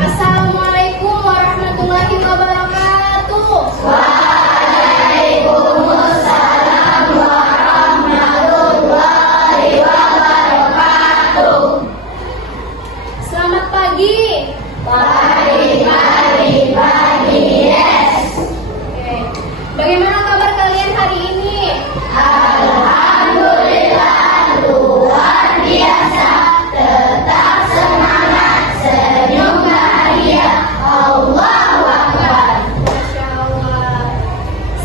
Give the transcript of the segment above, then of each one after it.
Assalamualaikum warahmatullahi wabarakatuh. Waalaikumsalam warahmatullahi wabarakatuh. Selamat pagi. Pagi, yes. Oke. Bagaimana kabar kalian hari ini? Alhamdulillah luar biasa. Tetap semangat, senyum bahagia. Allahu Akbar. Masya Allah.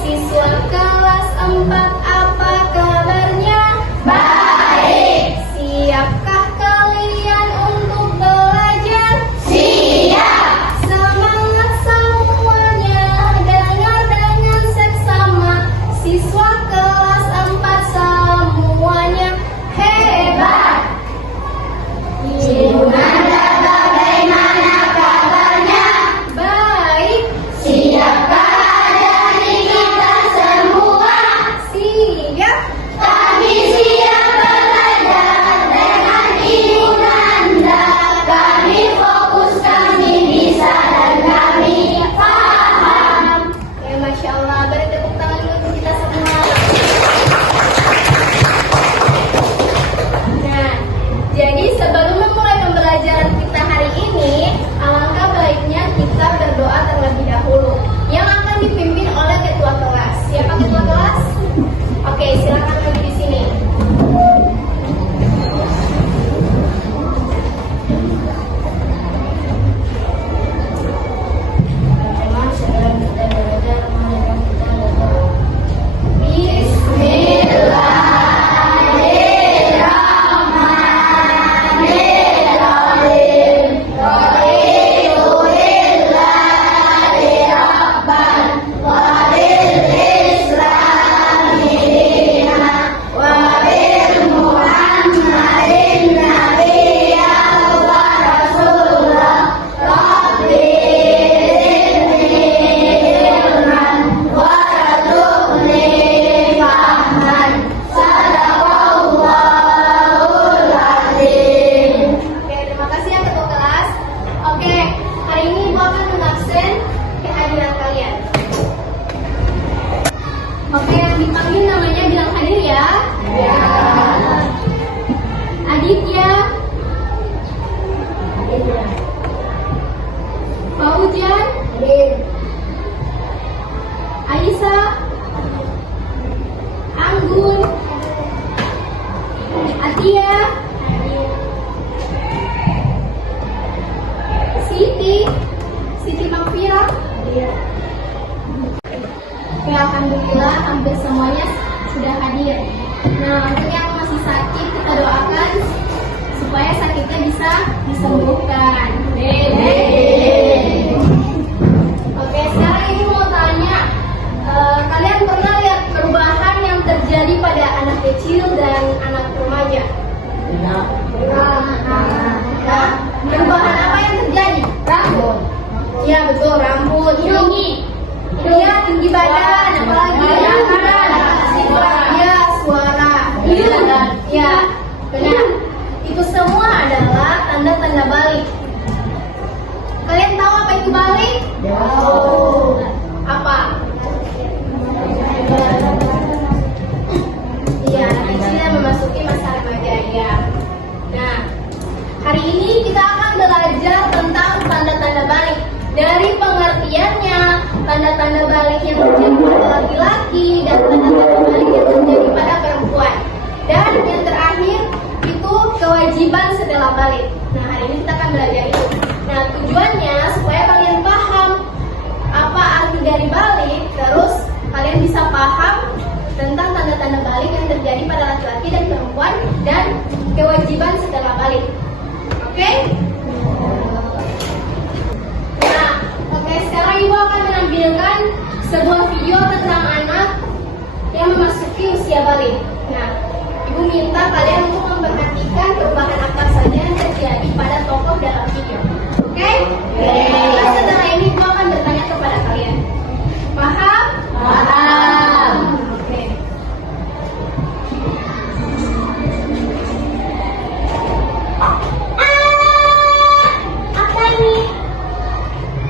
Siswa kelas 4, apa kabarnya? Baik, Siapkah kalian untuk belajar? siap. Semangat semuanya, dengar dengan seksama. Siswa kelas 4 semuanya hebat. Ibunda bagaimana kabarnya? Baik. Siapkah adik kita semua? Siap. Kami siap belajar dengan Ibu Nanda. Kami fokus, kami bisa, dan kami paham. Ya, Masya Allah. Beri tepuk tangan dulu untuk kita semua. Nah, jadi sebelum memulai pembelajaran kita hari ini, alangkah baiknya kita berdoa terlebih dahulu yang akan dipimpin oleh ketua kelas. Siapa ketua kelas? Oke, silakan maju di sini. Oke, terima kasih ya ketua kelas. Oke, hari ini Ibu akan mengabsen kehadiran kalian. Oke, yang dipanggil namanya bilang hadir ya. Ya. Aditya, Faujan, Aisyah, Anggun, Atia, Siti Makfira. Ya, alhamdulillah hampir semuanya sudah hadir. Nah, untuk yang masih sakit kita doakan supaya sakitnya bisa disembuhkan. Oke, sekarang Ibu mau tanya, kalian pernah lihat perubahan yang terjadi pada anak kecil dan anak remaja? Nah, perubahan apa yang terjadi? Rambut. Iya betul, rambut. Iya, tinggi badan, apalagi suara. Ya, benar. Itu semua adalah tanda-tanda balik. Kalian tahu apa itu balik? Apa? Iya, anak kecil yang memasuki masa remaja ya. Nah, hari ini kita akan belajar tentang tanda-tanda balik. Dari pengertiannya, tanda-tanda balik yang terjadi pada laki-laki dan tanda-tanda balik yang terjadi pada perempuan. Dan yang terakhir itu kewajiban setelah balik. Nah, hari ini kita akan belajar itu. Nah, tujuannya supaya sebuah video tentang anak yang memasuki usia balik. Nah, Ibu minta kalian untuk memperhatikan perubahan apa saja yang terjadi pada tokoh dalam video. Oke? Nah, setelah ini Ibu akan bertanya kepada kalian. Paham? Paham. Oke. Apa ini?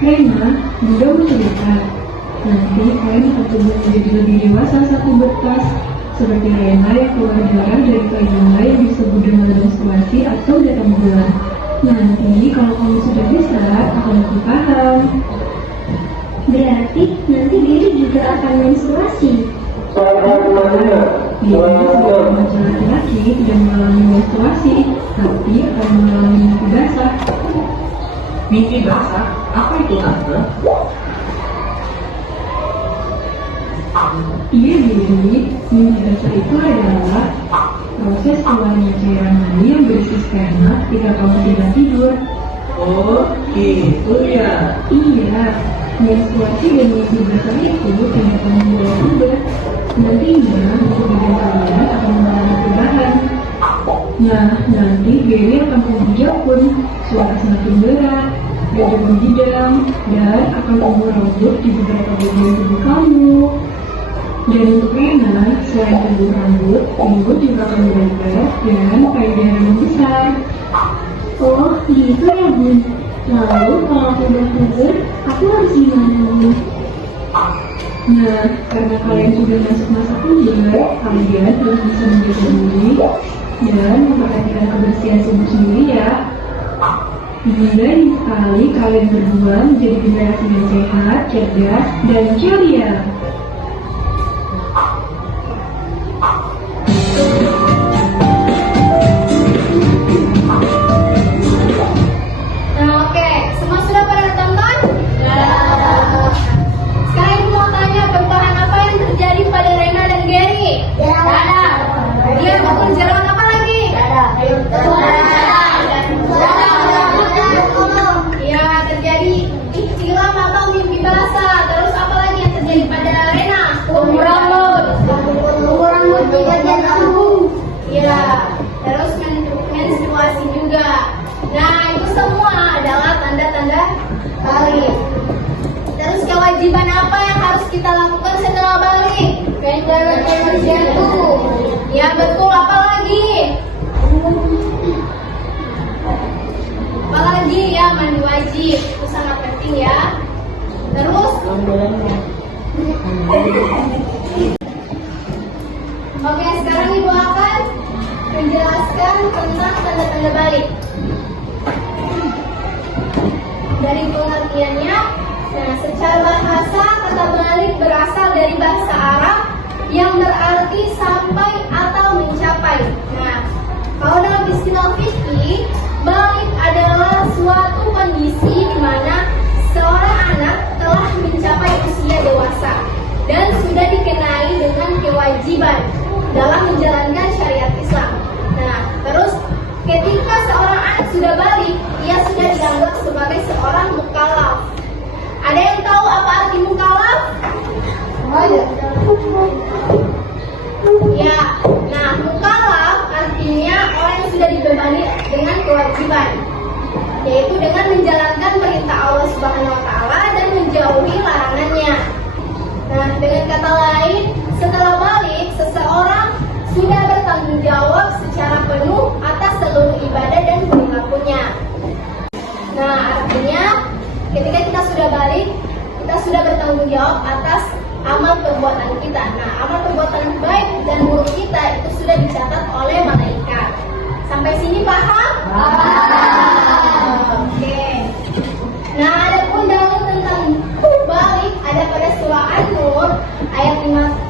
Rena, Bunda mau cerita. Nanti kalian akan tumbuh menjadi lebih dewasa saat bertas. Seperti Rena yang keluar darah dari vagina yang disebut dengan menstruasi atau datang bulan. Nanti kalau kamu sudah besar akan lebih paham. Berarti nanti diri juga akan menstruasi. Biasanya sebagai remaja laki-laki tidak mengalami menstruasi, tapi akan mengalami mimpi basah. Mimpi basah? Apa itu tante? Iya diri, mimpi basah itu adalah proses keluarnya cairan mani yang berisi sperma ketika kamu tidak tidur. Oh, gitu ya. Iya, menstruasi dan mimpi basah itu tidak akan membawa ubah. Nantinya, tubuh badan kalian akan mengalami perubahan. Nah, nanti Gary akan menghijau pun, suara semakin berat, gajah menggidam, dan akan tumbuh rambut di beberapa bagian tubuh kamu. Dan untuk Rena, selain tumbuh rambut juga akan berlebar dan payudara yang besar. Oh, gitu ya, Bun. Lalu kalau aku udah besar, aku harus gimana, Bun? Nah, karena kalian sudah masuk masa kuliah, kalian harus bisa menjaga diri dan memperhatikan kebersihan tubuh sendiri ya. Bunda ingin sekali kalian berdua menjadi generasi yang sehat, cerdas, dan ceria. Nah, oke. Semua sudah pada tonton? Sekarang Ibu mau tanya perubahan apa yang terjadi pada Rena dan Gary? Dia bangun jerawat apa lagi? Ya, terjadi silam atau mimpi basah. Terus apa lagi yang terjadi pada Rena? Tumbuh rambut juga dan rambut. Ya, terus menstruasi juga. Nah, itu semua adalah tanda-tanda balik. Terus kewajiban apa yang harus kita lakukan setelah balik? Kewajiban jantung. Ya betul, apa lagi? Apa lagi ya, mandi wajib. Itu sangat penting ya. Terus oke, sekarang Ibu akan menjelaskan tentang tanda-tanda balik. Dari pengertiannya, nah secara bahasa kata balik berasal dari bahasa Arab yang berarti sampai atau mencapai. Nah, kalau dalam istilah fikih, balik adalah suatu kondisi di mana seorang anak telah mencapai usia dewasa dan sudah dikenai dengan kewajiban dalam menjalankan syariat Islam. Nah, terus ketika seorang anak sudah balik, ia sudah dianggap sebagai seorang mukallaf. Ada yang tahu apa arti mukallaf? Ya, nah mukallaf artinya orang yang sudah dibebani dengan kewajiban, yaitu dengan menjalankan perintah Allah Subhanahu wa Ta'ala dan menjauhi larangannya. Nah, dengan kata lain, setelah balik, seseorang sudah bertanggung jawab secara penuh atas seluruh ibadah dan perilakunya. Nah, artinya ketika kita sudah balik, kita sudah bertanggung jawab atas amal perbuatan kita. Nah, amal perbuatan baik dan buruk kita itu sudah dicatat oleh malaikat. Sampai sini paham? Paham. Oke. Nah, adapun dalil tentang balik ada pada surah An-Nur ayat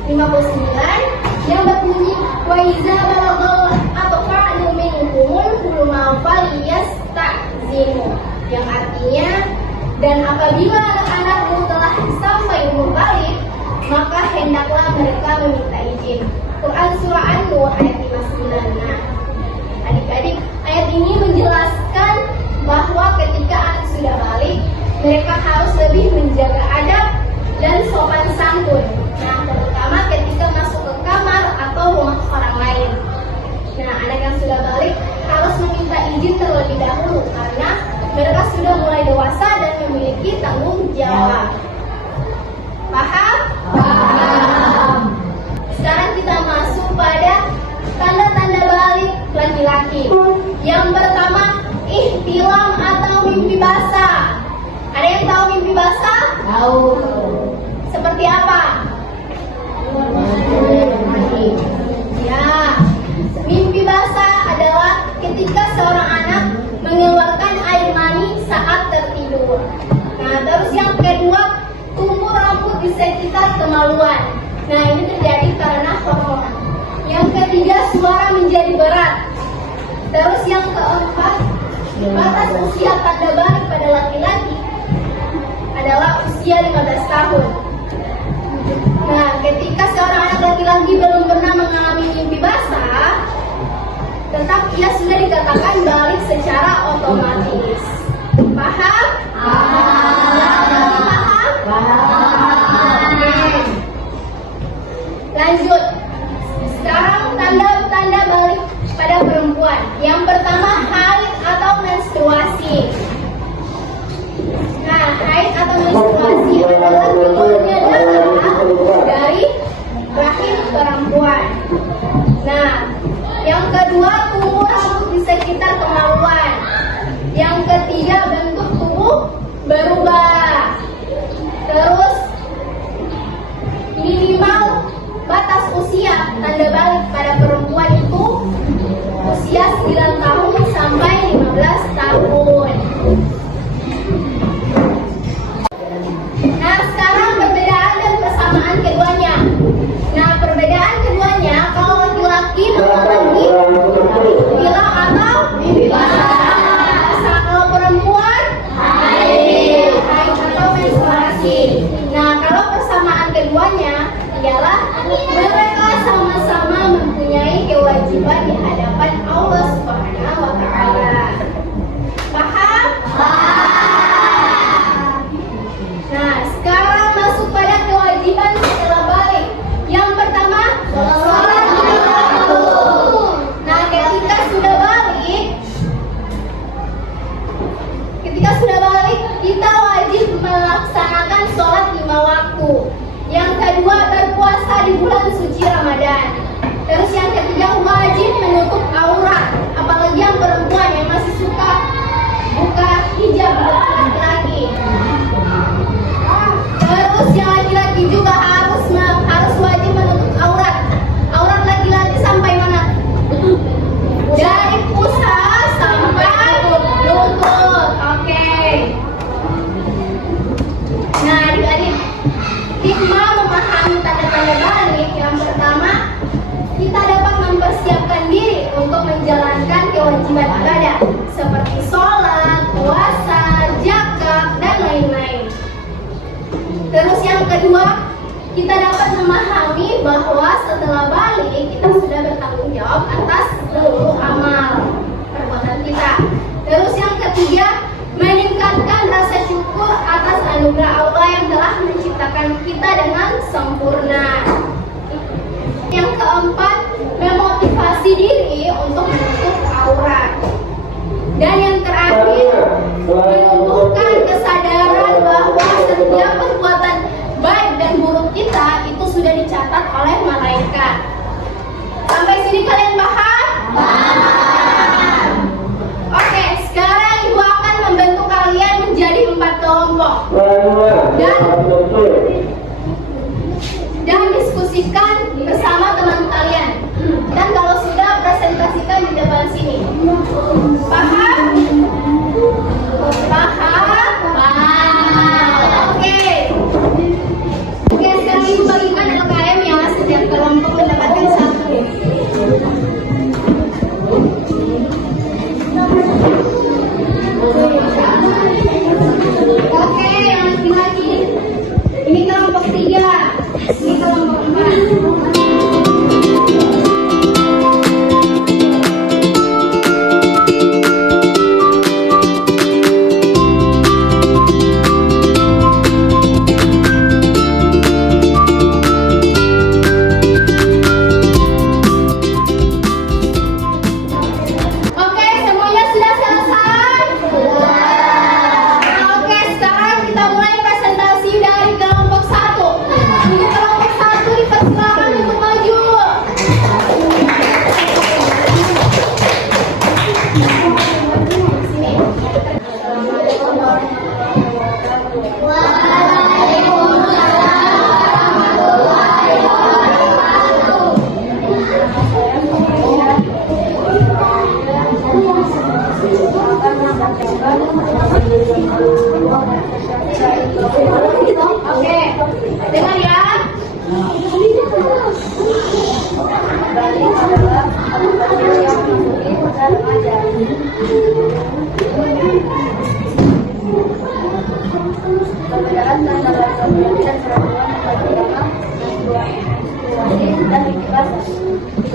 59 yang berbunyi wa iza balagal atfa'u minkumul huluma faliyasta'zinu, yang artinya dan apabila anak-anakmu telah sampai umur balik, maka hendaklah mereka meminta izin. Quran surah An-Nur ayat 59. Nah, adik-adik, ayat ini menjelaskan bahwa ketika anak sudah balik, mereka harus lebih menjaga adab dan sopan santun. Nah, terutama ketika masuk ke kamar atau rumah orang lain. Nah, anak yang sudah balik harus meminta izin terlebih dahulu karena mereka sudah mulai dewasa dan memiliki tanggung jawab. Paham? Paham. Sekarang kita masuk pada tanda-tanda balik laki-laki. Yang pertama, ihtilam atau mimpi basah. Ada yang tahu mimpi basah? Tahu. Seperti apa? Ya, mimpi basah adalah ketika seorang anak mengeluarkan air mani saat tertidur. Nah, terus yang kedua, tumbuh rambut di sekitar kemaluan. Nah, ini terjadi karena hormon. Yang ketiga, suara menjadi berat. Terus yang keempat, batas usia tanda balik pada laki-laki adalah usia 15 tahun. Nah, ketika seorang anak laki-laki belum pernah mengalami mimpi basah, tetap ia sudah dikatakan balik secara otomatis. Paham? Paham? Oke. Lanjut. Sekarang tanda-tanda balik pada perempuan. Yang pertama, haid atau menstruasi. Nah, haid atau menstruasi adalah keluarnya darah dari rahim perempuan. Nah, yang kedua, tumbuh rambut di sekitar kemaluan. Yang ketiga, bentuk tubuh berubah. Terus, minimal batas usia tanda balik pada perempuan itu usia 9 tahun sampai 15 tahun. Nah, sekarang perbedaan dan persamaan keduanya. Nah, perbedaan keduanya, kalau laki-laki mengalami hilang atau mimpi basah. Kalau perempuan haid atau menstruasi. Nah, kalau persamaan keduanya ialah mereka sama-sama mempunyai kewajiban di hadapan Allah Subhanahu wa Ta'ala. Paham? Nah, sekarang masuk pada kewajiban setelah balik. Yang pertama, sholat lima waktu. Nah, ketika sudah balik, kita wajib melaksanakan sholat 5 waktu. Yang kedua, berpuasa di bulan suci Ramadan. Terus yang ketiga, wajib menutup aurat, apalagi yang perempuan yang masih suka buka hijab laki-laki. Terus yang laki-laki juga harus wajib menutup aurat laki-laki sampai mana? Dari pusar sampai lutut. Oke. Nah, adik-adik, hikmah memahami tanda-tanda balik. Yang pertama, kita dapat mempersiapkan diri untuk menjalankan kewajiban ibadah seperti sholat, puasa, zakat, dan lain-lain. Terus yang kedua, kita dapat memahami bahwa setelah balik kita sudah bertanggung jawab atas seluruh amal perbuatan kita. Terus yang ketiga, meningkatkan rasa syukur atas anugerah Allah yang telah menciptakan kita dengan sempurna. Yang keempat, memotivasi diri untuk menutup aurat. Dan yang terakhir, menumbuhkan kesadaran bahwa setiap perbuatan baik dan buruk kita itu sudah dicatat oleh malaikat. Sampai sini kalian paham? Paham. Oke, sekarang Ibu akan membentuk kalian menjadi 4 kelompok. Dan diskusikan bersama teman kalian. Dan kalau sudah, presentasikan di depan sini. Paham? Paham? Paham. Oke, sekarang Ibu bagikan LKM ya. Setiap kelompok mendapatkan 1. Oke, yang laki-laki. Ini kelompok 3. Ini kelompok 4.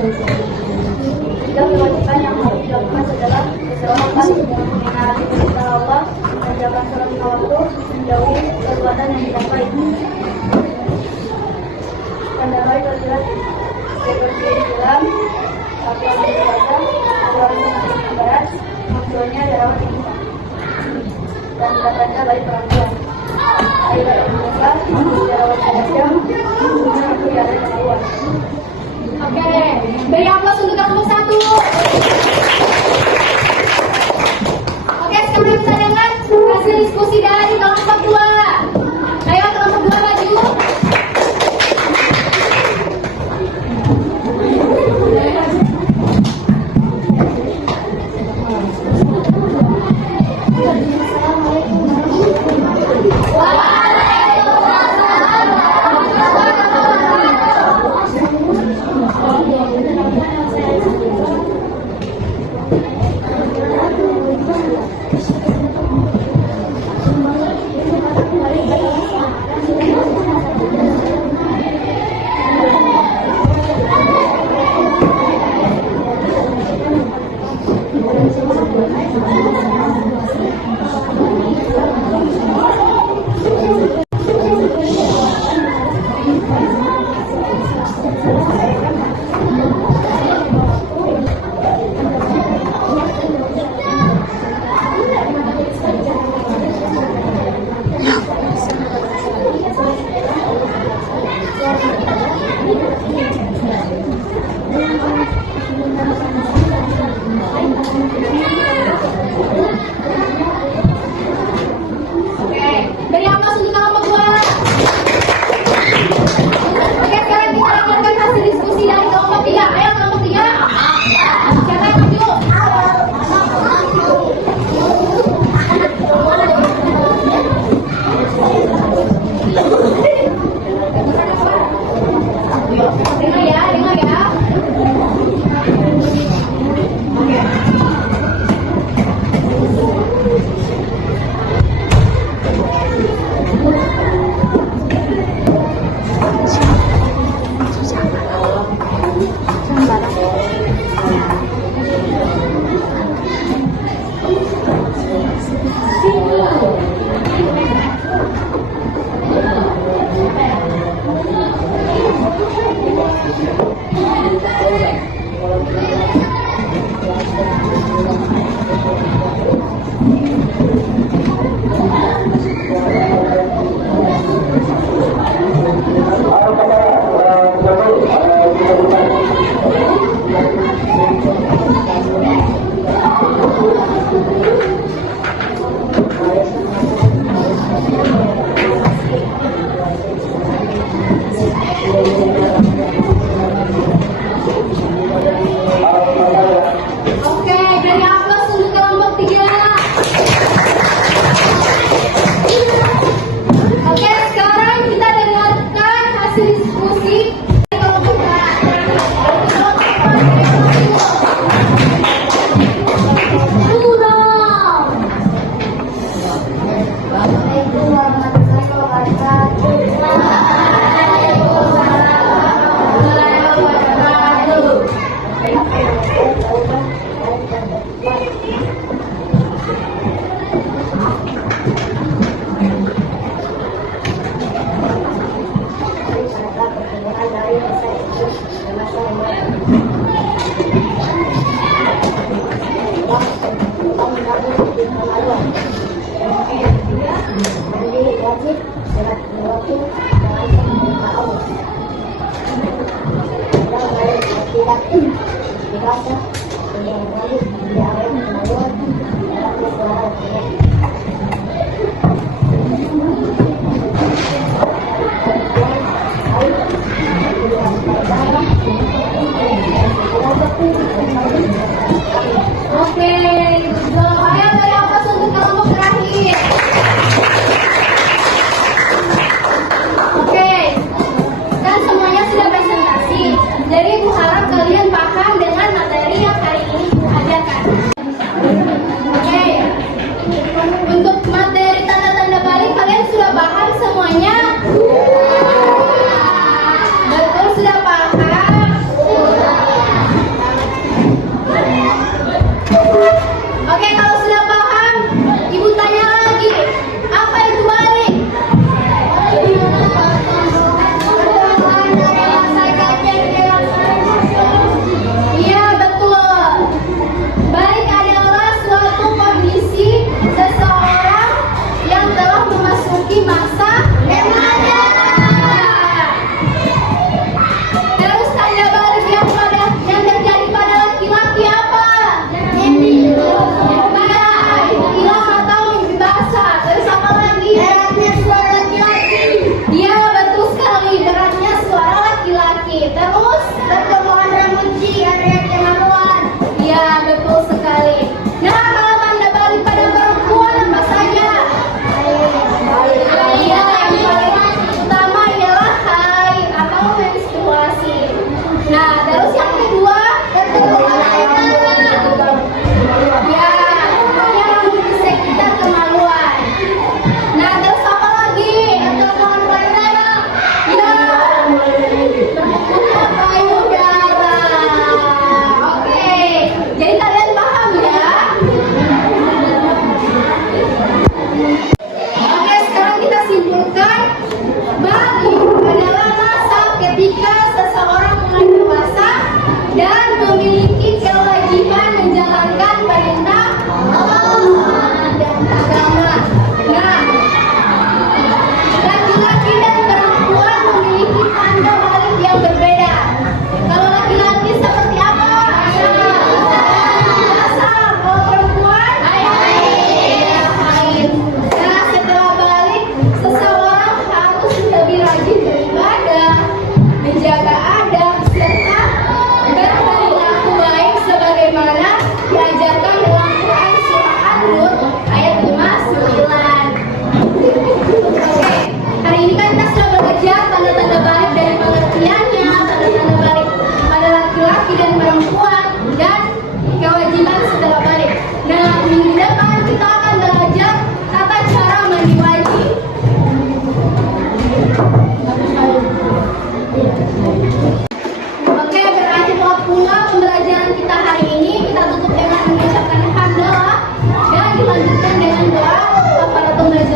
Tiga kewajiban yang harus dilakukan adalah seseorang menaati perintah Allah, menjaga sholat lima waktu, menjauhi perbuatan yang tidak baik. Tanda baik adalah seperti Islam, apa yang dibaca, orang yang barat, maksudnya adalah dan tidak tanda baik perempuan. Ayat yang besar, adalah wajah, itu adalah kemauan. Oke, beri aplaus untuk kelompok 1. Oke, sekarang kita dengar hasil diskusi dari kelompok 2. Ayo kelompok 2 maju.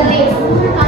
tulis.